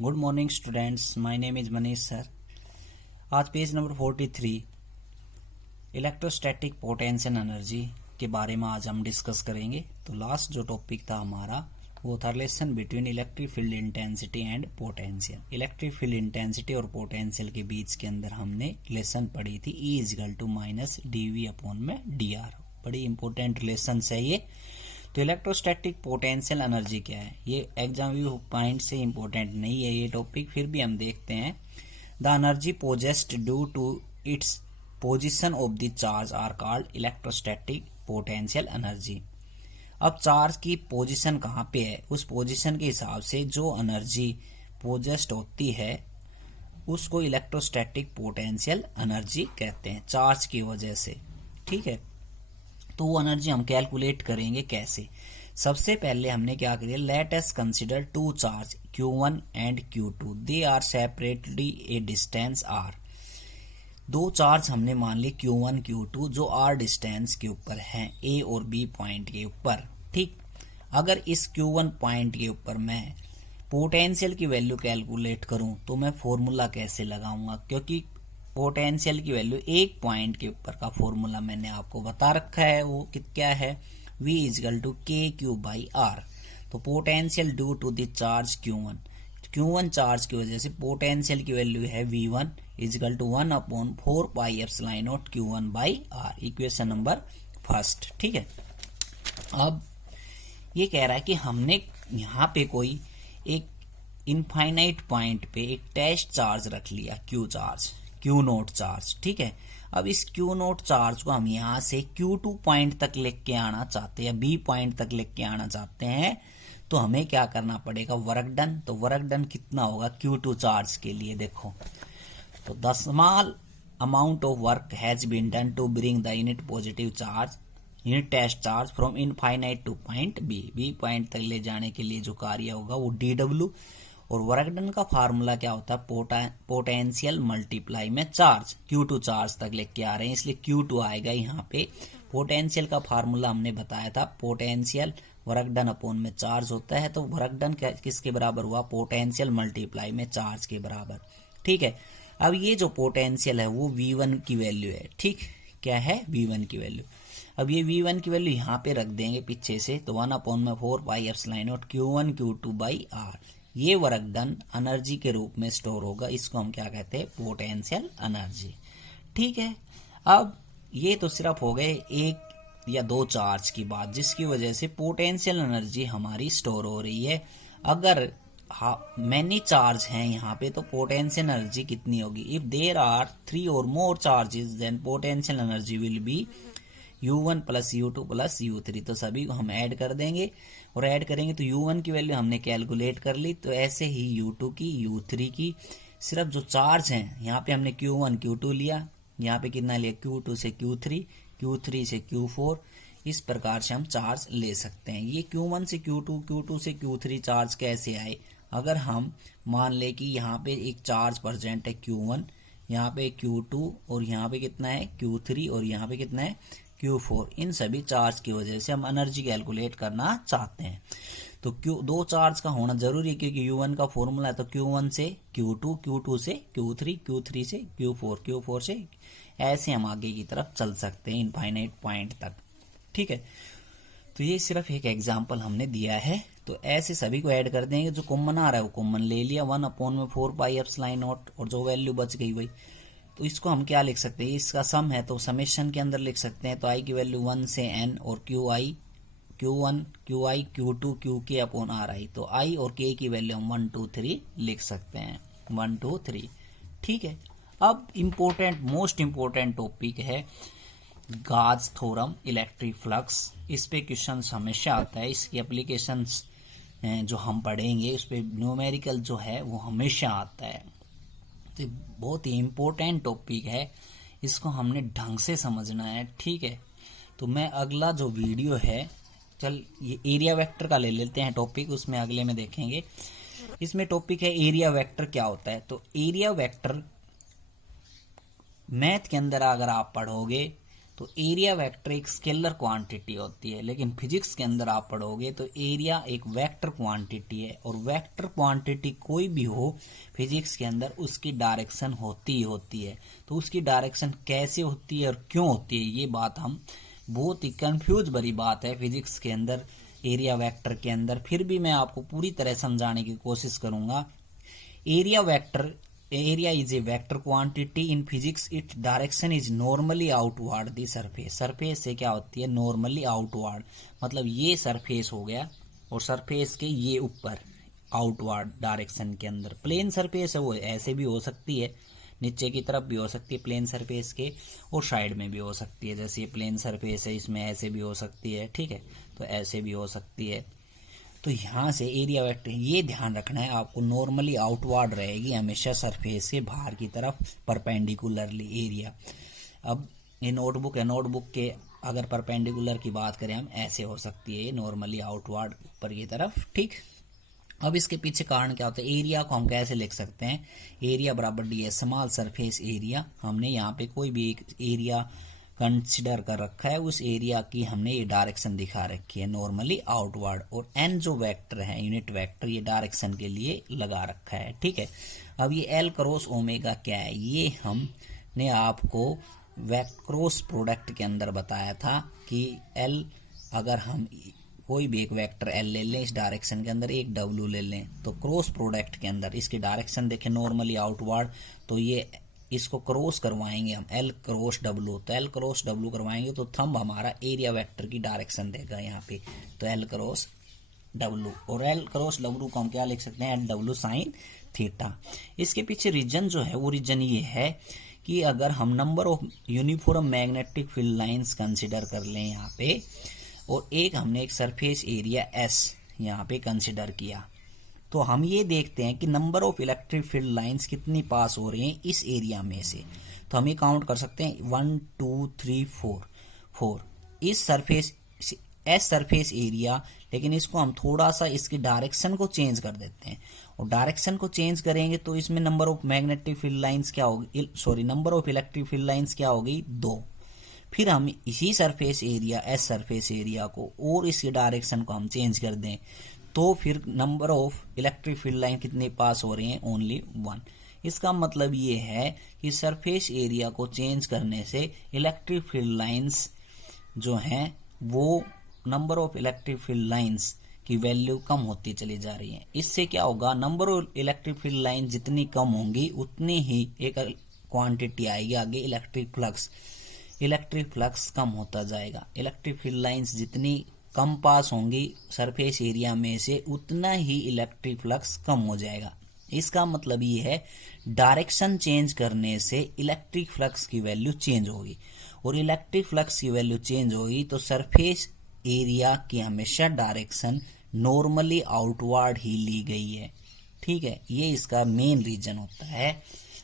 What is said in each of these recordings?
Good morning students, my name is Manish sir. आज page number 43 electrostatic potential energy के बारे में आज हम डिस्कस करेंगे। तो लास्ट जो टॉपिक था हमारा वो था relation between electric field intensity and potential. Electric field intensity और पोटेंशियल के बीच के अंदर हमने रिलेशन पढ़ी थी E is equal to minus dV upon में dr। बड़ी इंपॉर्टेंट रिलेशन है ये। तो इलेक्ट्रोस्टैटिक पोटेंशियल एनर्जी क्या है, ये एग्जाम व्यू पॉइंट से इंपॉर्टेंट नहीं है ये टॉपिक, फिर भी हम देखते हैं। The energy possessed due to its position of the charge are called electrostatic potential energy. अब चार्ज की पोजीशन कहाँ पे है, उस पोजीशन के हिसाब से जो एनर्जी पोजेस्ड होती है उसको इलेक्ट्रोस्टैटिक पोटेंशियल एनर्जी कहते हैं, चार्ज की वजह से। ठीक है, तो वो एनर्जी हम कैलकुलेट करेंगे कैसे। सबसे पहले हमने क्या किया, let us consider two charge Q1 and Q2, they are separately a distance r। दो चार्ज हमने मान ली Q1 Q2 जो r डिस्टेंस के ऊपर हैं, A और B पॉइंट के ऊपर। ठीक, अगर इस Q1 पॉइंट के ऊपर मैं पोटेंशियल की वैल्यू कैलकुलेट करूं तो मैं फॉर्मूला कैसे लगाऊंगा, क्योंकि पोटेंशियल की वैल्यू एक पॉइंट के ऊपर का फॉर्मूला मैंने आपको बता रखा है, वो क्या है, V is equal to KQ by R। तो potential due to the charge Q1 charge की वजह से पोटेंशियल की वैल्यू है V1 is equal to 1 upon 4 pi epsilon naught Q1 by R, equation number first. ठीक है, अब ये कह रहा है कि हमने यहाँ पे कोई एक इनफाइनाइट पॉइंट पे एक टेस्ट चार्ज रख लिया, Q नोट चार्ज। ठीक है, अब इस Q नोट चार्ज को हम यहाँ से Q2 पॉइंट तक लेके आना चाहते हैं या B पॉइंट तक लेके आना चाहते हैं, तो हमें क्या करना पड़ेगा, वर्क डन। तो वर्क डन कितना होगा Q2 चार्ज के लिए, देखो तो the small amount of work has been done to bring the unit positive charge, unit test charge from infinite to point B point तक ले जाने के लिए जो कार्य होगा वो dW। और वर्क डन का फार्मूला क्या होता है, पोटेंशियल मल्टीप्लाई में चार्ज, Q2 चार्ज तक लेके आ रहे हैं इसलिए Q2 आएगा यहाँ पे। पोटेंशियल का फार्मूला हमने बताया था, पोटेंशियल वर्क डन अपॉन में चार्ज होता है, तो वर्क डन किसके बराबर हुआ, पोटेंशियल मल्टीप्लाई में चार्ज के बराबर। ठीक है, अब ये जो पोटेंशियल है वो V1 की वैल्यू है। ठीक, क्या है, V1 की वैल्यू। अब ये V1 की वैल्यू यहाँ पे रख देंगे पीछे से, तो 1 अपॉन में 4 pi epsilon naught Q1 Q2 by R। ये वर्क डन एनर्जी के रूप में स्टोर होगा, इसको हम क्या कहते हैं, पोटेंशियल एनर्जी। ठीक है, अब ये तो सिर्फ हो गए एक या दो चार्ज की बात जिसकी वजह से पोटेंशियल एनर्जी हमारी स्टोर हो रही है। अगर मैनी चार्ज हैं यहाँ पे तो पोटेंशियल एनर्जी कितनी होगी, इफ देयर आर 3 और more charges then potential energy will be U1 plus U2 plus U3। तो सभी को हम ऐड कर देंगे और ऐड करेंगे तो U1 की वैल्यू हमने कैलकुलेट कर ली, तो ऐसे ही U2 की, U3 की। सिर्फ जो चार्ज हैं यहाँ पे हमने Q1 Q2 लिया, यहाँ पे कितना लिया, Q2 से Q3, Q3 से Q4। इस प्रकार से हम चार्ज ले सकते हैं। ये Q1 से Q2, Q2 से Q3 चार्ज कैसे आए, अगर हम मान ले कि यहाँ पे एक चार्ज प्रेजेंट है Q1, यहाँ पे Q2 और यहाँ पे कितना है Q3 और यहाँ पे कितना है Q4, इन सभी चार्ज की वजह से हम एनर्जी कैलकुलेट करना चाहते हैं। तो दो चार्ज का होना जरूरी है, क्योंकि U1 का फॉर्मूला है तो Q1 से Q2, Q2 से Q3, Q3 से Q4, Q4 से, ऐसे हम आगे की तरफ चल सकते हैं इनफाइनाइट पॉइंट तक। ठीक है, तो ये सिर्फ एक एग्जाम्पल हमने दिया है। तो ऐसे सभी को ऐड कर देंगे, जो कॉमन आ रहा है वो कॉमन ले लिया, 1 अपॉन में 4 पाई एप्सिलॉन नॉट, और जो वैल्यू बच गई वही। तो इसको हम क्या लिख सकते हैं, इसका सम है तो समेशन के अंदर लिख सकते हैं। तो I की वैल्यू 1 से N और Q1 QI Q2 QK upon RI, तो I और K की वैल्यू हम 1 2 3 लिख सकते हैं, 1 2 3। ठीक है, अब इम्पोर्टेंट, मोस्ट इम्पोर्टेंट टॉपिक है गाज थ्योरम, इलेक्ट्रिक फ्लक्स। इस पे क्वेश्चन हमेशा आता है, इसकी एप्लीकेशंस जो हम पढ़ेंगे उस पे न्यूमेरिकल जो है वो हमेशा आता है। तो बहुत ही इम्पोर्टेंट टॉपिक है, इसको हमने ढंग से समझना है। ठीक है, तो मैं अगला जो वीडियो है, चल ये एरिया वेक्टर का ले लेते हैं टॉपिक, उसमें अगले में देखेंगे। इसमें टॉपिक है एरिया वेक्टर क्या होता है। तो एरिया वेक्टर मैथ के अंदर अगर आप पढ़ोगे तो एरिया वेक्टर एक स्केलर क्वांटिटी होती है, लेकिन फिजिक्स के अंदर आप पढ़ोगे तो एरिया एक वेक्टर क्वांटिटी है, और वेक्टर क्वांटिटी कोई भी हो फिजिक्स के अंदर उसकी डायरेक्शन होती ही होती है। तो उसकी डायरेक्शन कैसे होती है और क्यों होती है, ये बात हम बहुत ही कंफ्यूज भरी बात है फिजिक्स के अंदर एरिया वेक्टर के अंदर। फिर भी मैं आपको पूरी तरह समझाने की कोशिश करूंगा। Area is a vector quantity in physics. Its direction is normally outward the surface. Surface से क्या होती है, नॉर्मली आउटवर्ड, मतलब ये सरफेस हो गया और सरफेस के ये ऊपर आउटवर्ड डायरेक्शन के अंदर। प्लेन सरफेस है वो ऐसे भी हो सकती है, नीचे की तरफ भी हो सकती है प्लेन सरफेस के, और साइड में भी हो सकती है। जैसे ये प्लेन सरफेस है, इसमें ऐसे भी हो सकती है, ठीक है, तो ऐसे भी हो सकती है। तो यहाँ से एरिया वेक्टर ये ध्यान रखना है आपको, नॉर्मली आउटवर्ड रहेगी हमेशा सरफेस से बाहर की तरफ परपेंडिकुलरली एरिया। अब ये नोटबुक है, नोटबुक के अगर परपेंडिकुलर की बात करें हम, ऐसे हो सकती है नॉर्मली आउटवर्ड ऊपर की तरफ, ठीक। अब इसके पीछे कारण क्या होता है, एरिया को हम कैसे लिख सकते हैं, एरिया बराबर डी है स्मॉल सरफेस एरिया। हमने यहाँ पे कोई भी एक एरिया कंसिडर कर रखा है, उस एरिया की हमने ये डायरेक्शन दिखा रखी है नॉर्मली आउटवर्ड, और एन जो वेक्टर है यूनिट वेक्टर ये डायरेक्शन के लिए लगा रखा है, ठीक है। अब ये एल क्रॉस ओमेगा क्या है, ये हमने आपको क्रॉस प्रोडक्ट के अंदर बताया था कि एल, अगर हम कोई भी एक वेक्टर एल ले लें इस डायरेक्शन के अंदर, एक डब्ल्यू ले लें, तो क्रॉस प्रोडक्ट के अंदर इसकी डायरेक्शन देखें नॉर्मली आउटवर्ड, तो ये इसको क्रॉस करवाएंगे हम एल क्रॉस डब्ल्यू, तो एल क्रॉस डब्ल्यू करवाएंगे तो थंब हमारा एरिया वेक्टर की डायरेक्शन देगा यहाँ पे, तो एल क्रॉस डब्ल्यू, और एल क्रॉस डब्ल्यू को हम क्या लिख सकते हैं, एल डब्ल्यू साइन थीटा। इसके पीछे रीजन जो है वो रीजन ये है कि अगर हम number of uniform magnetic field lines consider कर लें यहाँ पे, और हमने एक सरफेस एरिया एस यहाँ पे कंसिडर किया, तो हम ये देखते हैं कि number of electric field lines कितनी पास हो रही हैं इस एरिया में से। तो हम ये काउंट कर सकते हैं 1 2 3 4 इस सरफेस एस सरफेस एरिया, लेकिन इसको हम थोड़ा सा इसकी डायरेक्शन को चेंज कर देते हैं, और डायरेक्शन को चेंज करेंगे तो इसमें number of magnetic field lines क्या होगी, number of electric field lines क्या होगी, 2। फिर हम इसी surface area S surface area को और इसकी डायरेक्शन को हम चेंज कर दें, तो फिर number of electric field line कितने पास हो रही हैं, ओनली 1। इसका मतलब ये है कि सरफेस एरिया को चेंज करने से इलेक्ट्रिक फील्ड लाइंस जो हैं वो number of electric field lines की वैल्यू कम होती चली जा रही है। इससे क्या होगा, number of electric field line जितनी कम होंगी उतनी ही एक क्वांटिटी आएगी आगे इलेक्ट्रिक फ्लक्स कम होता जाएगा। इलेक्ट्रिक फील्ड लाइंस जितनी कम पास होंगी सरफेस एरिया में से उतना ही इलेक्ट्रिक फ्लक्स कम हो जाएगा। इसका मतलब ये है डायरेक्शन चेंज करने से इलेक्ट्रिक फ्लक्स की वैल्यू चेंज होगी, और इलेक्ट्रिक फ्लक्स की वैल्यू चेंज होगी तो सरफेस एरिया की हमेशा डायरेक्शन नॉर्मली आउटवर्ड ही ली गई है, ठीक है। ये इसका मेन रीजन होता है।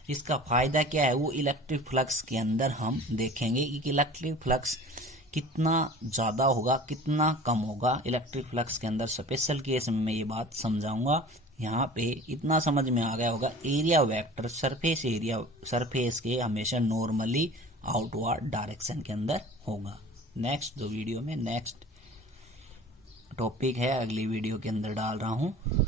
इसका फायदा क्या है, वो इलेक्ट्रिक फ्लक्स के अंदर हम देखेंगे कि इलेक्ट्रिक फ्लक्स कितना ज्यादा होगा कितना कम होगा इलेक्ट्रिक फ्लक्स के अंदर। स्पेशल केस में मैं ये बात समझाऊंगा। यहाँ पे इतना समझ में आ गया होगा, एरिया वेक्टर सरफेस के हमेशा नॉर्मली आउटवर्ड डायरेक्शन के अंदर होगा। नेक्स्ट जो वीडियो में नेक्स्ट टॉपिक है अगली वीडियो के अंदर डाल रहा हूँ।